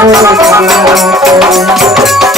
Thank you.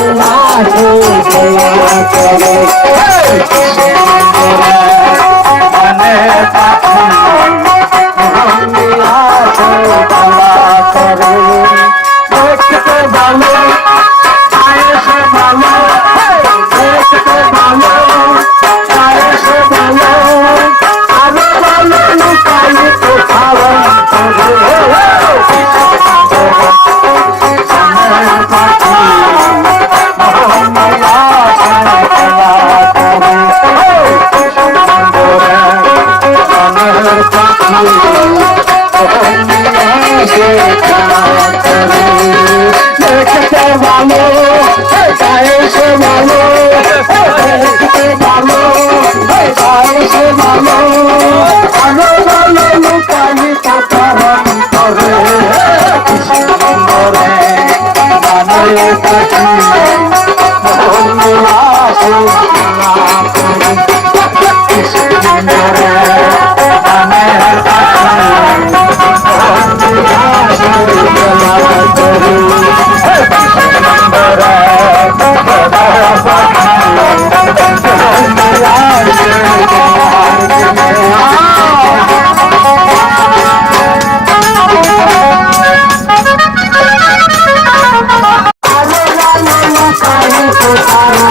ভালো গায়ে সে ভালো সে ভালো গায়ে সে ভালো ভালো ভালো লুকানি তাতারা করে মানে